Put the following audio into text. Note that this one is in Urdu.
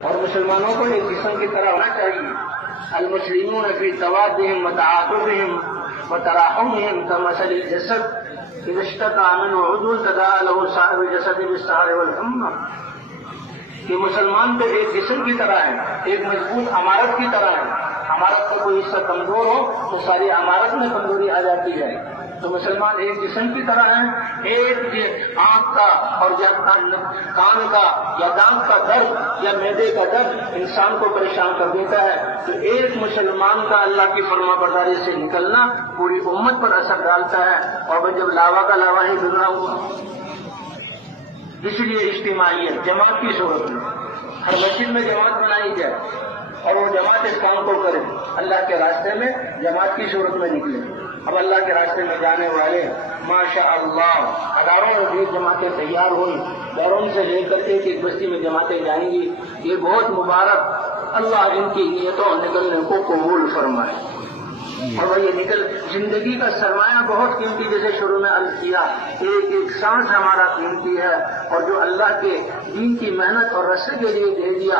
اور مسلمانوں کو ایک جسم کی طرح ہونا چاہیے. المسلمون فی توادهم وتعاطفهم وتراحمهم كمثل الجسد اذا اشتكى منه عضو تداعى له سائر الجسد بالسهر والحمى. یہ مسلمان تو ایک جسم کی طرح ہے، ایک مضبوط عمارت کی طرح ہے. عمارت کا کوئی حصہ کمزور ہو تو ساری عمارت میں کمزوری آ جاتی ہے. تو مسلمان ایک جسم کی طرح ہیں. ایک آنکھ کا اور یا کان کا یا دانت کا درد یا معدے کا درد انسان کو پریشان کر دیتا ہے، تو ایک مسلمان کا اللہ کی فرما برداری سے نکلنا پوری امت پر اثر ڈالتا ہے. اور جب لاوا کا لاوا ہی گزرا ہوا، اس لیے اجتماعیت جماعت کی صورت میں ہر مسجد میں جماعت بنائی جائے اور وہ جماعت اس کام کو کرے، اللہ کے راستے میں جماعت کی صورت میں نکلے. اب اللہ کے راستے میں جانے والے ماشاء اللہ ہزاروں بھی جماعتیں تیار ہوئی، بیرون سے لے کر کے ایک بستی میں جماعتیں جائیں گی. یہ بہت مبارک، اللہ ان کی نیتوں نکلنے کو قبول فرمائے. اور یہ نکل زندگی کا سرمایہ بہت قیمتی، جیسے شروع میں عرض کیا، ایک ایک سانس ہمارا قیمتی ہے، اور جو اللہ کے دین کی محنت اور رسے کے لیے دے دیا